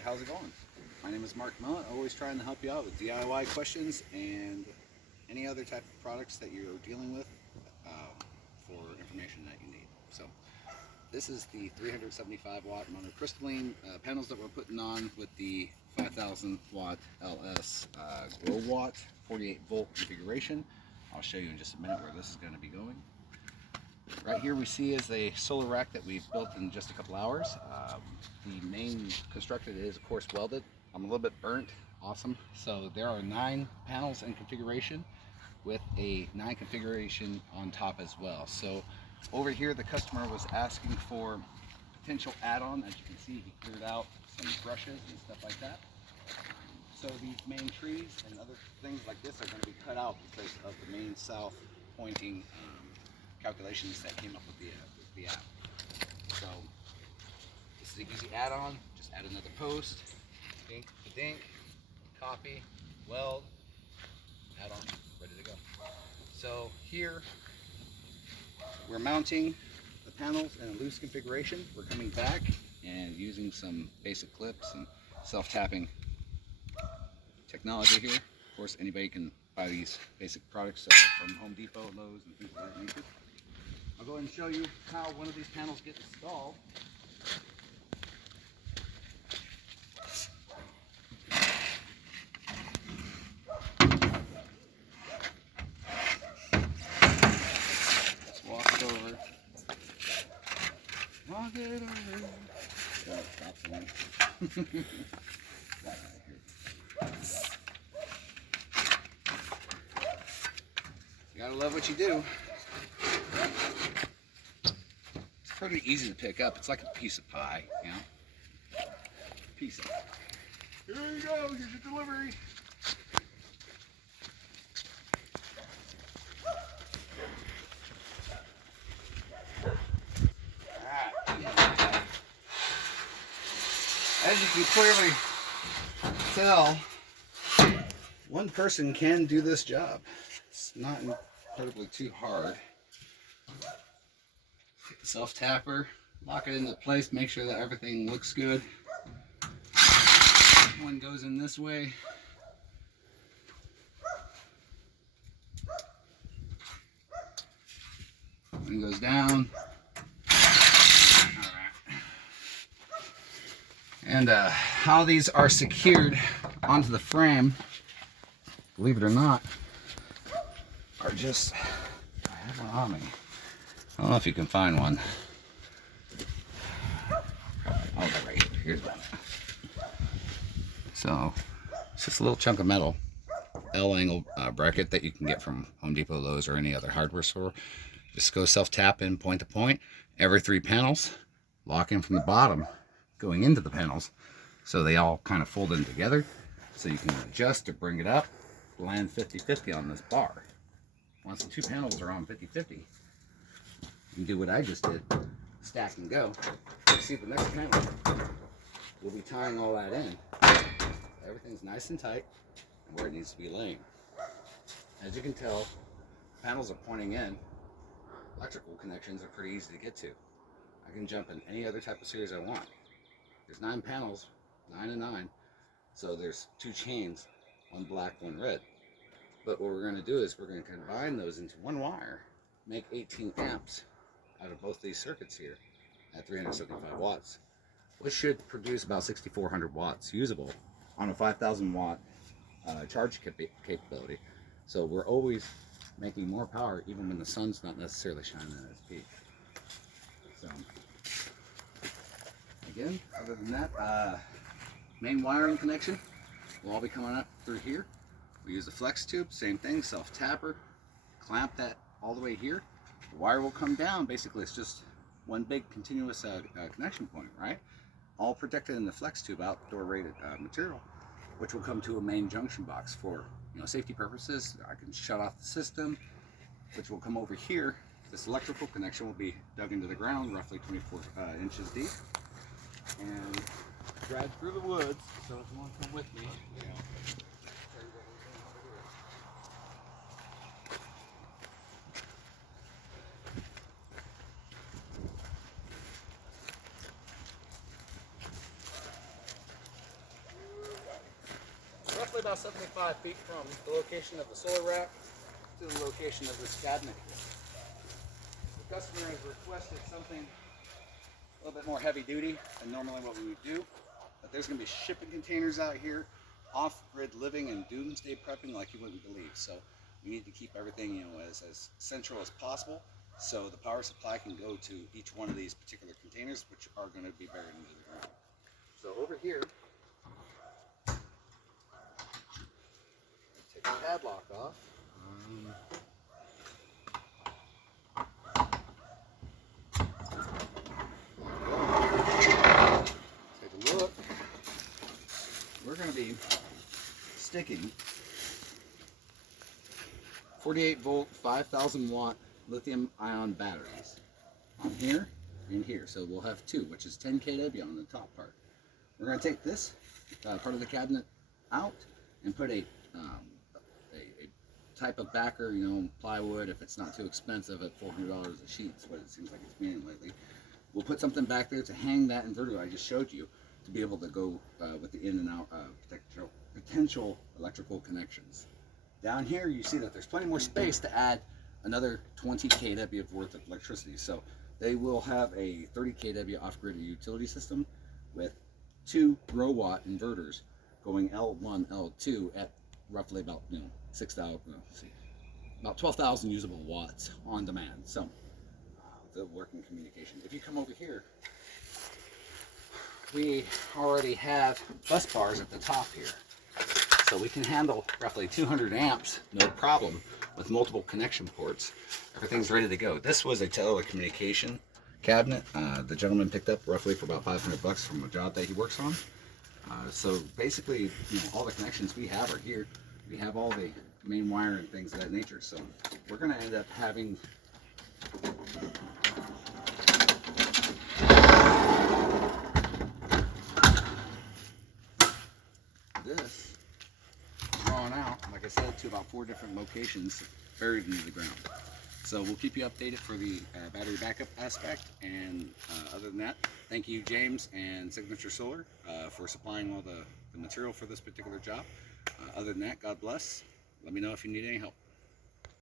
Hey, how's it going? My name is Mark Millet, always trying to help you out with DIY questions and any other type of products that you're dealing with for information that you need. So this is the 375 watt monocrystalline panels that we're putting on with the 5000 watt LS grow watt 48 volt configuration. I'll show you in just a minute where this is going to be going. Right here we see is a solar rack that we've built in just a couple hours. The main constructed is of course welded. I'm a little bit burnt, awesome. So there are 9 panels in configuration with a 9 configuration on top as well. So over here the customer was asking for potential add-on. As you can see, he cleared out some brushes and stuff like that. So these main trees and other things like this are going to be cut out because of the main south pointing calculations that came up with the app. So this is an easy add-on. Just add another post, dink, dink, copy, weld, add on, ready to go. So here we're mounting the panels in a loose configuration. We're coming back and using some basic clips and self-tapping technology here. Of course, anybody can buy these basic products from Home Depot, Lowe's, and things of that nature. I'll go ahead and show you how one of these panels gets installed. Just walk it over. Walk it over. Oh, stop somewhere. You gotta love what you do. It's pretty easy to pick up. It's like a piece of pie, you know? Piece of pie. Here you go, here's your delivery. Alright. As you can clearly tell, one person can do this job. It's not incredibly too hard. Self-tapper, lock it into place, make sure that everything looks good. One goes in this way. One goes down. Alright. And how these are secured onto the frame, believe it or not, are just, I have one on me. I don't know if you can find one. Oh, they're right here. Here's one. So, it's just a little chunk of metal, L-angle bracket that you can get from Home Depot, Lowe's, or any other hardware store. Just go self-tap in point to point. Every 3 panels, lock in from the bottom, going into the panels, so they all kind of fold in together. So you can adjust or bring it up, land 50-50 on this bar. Once the 2 panels are on 50-50, you can do what I just did, stack and go. You see the next panel, we'll be tying all that in. Everything's nice and tight and where it needs to be laying. As you can tell, panels are pointing in. Electrical connections are pretty easy to get to. I can jump in any other type of series I want. There's 9 panels, 9 and 9, so there's 2 chains, one black, one red. But what we're going to do is we're going to combine those into one wire, make 18 amps out of both these circuits here at 375 watts, which should produce about 6,400 watts usable on a 5,000 watt charge capability. So we're always making more power even when the sun's not necessarily shining at its peak. So again, other than that, main wiring connection will all be coming up through here. We use the flex tube, same thing, self-tapper, clamp that all the way here. The wire will come down. Basically, it's just one big continuous connection point, right? All protected in the flex tube, outdoor rated material, which will come to a main junction box for safety purposes. I can shut off the system, which will come over here. This electrical connection will be dug into the ground, roughly 24 inches deep, and drag through the woods. So if you want to come with me, roughly about 75 feet from the location of the solar rack to the location of this cabinet here. The customer has requested something a little bit more heavy duty than normally what we would do, but there's going to be shipping containers out here, off-grid living and doomsday prepping like you wouldn't believe. So we need to keep everything, you know, as central as possible, so the power supply can go to each one of these particular containers, which are going to be buried into the ground. So over here, take the padlock off. Take a look. We're going to be sticking 48 volt, 5,000 watt lithium-ion batteries on here and here. So we'll have two, which is 10 kW on the top part. We're going to take this part of the cabinet out and put a type of backer, you know, plywood, if it's not too expensive, at $400 a sheet is what it seems like it's being lately. We'll put something back there to hang that inverter I just showed you, to be able to go with the in and out potential electrical connections. Down here you see that there's plenty more space to add another 20 kW worth of electricity. So they will have a 30 kW off-grid utility system with 2 row watt inverters going L1, L2 at roughly about, you know, 6,000, about 12,000 usable watts on demand. So the working communication. If you come over here, we already have bus bars at the top here. So we can handle roughly 200 amps, no problem, with multiple connection ports. Everything's ready to go. This was a telecommunication cabinet the gentleman picked up roughly for about 500 bucks from a job that he works on. So basically, you know, all the connections we have are here. We have all the main wire and things of that nature. So we're going to end up having this drawn out, like I said, to about 4 different locations buried into the ground. So we'll keep you updated for the battery backup aspect, and other than that, thank you James and Signature Solar for supplying all the material for this particular job. Other than that, God bless. Let me know if you need any help.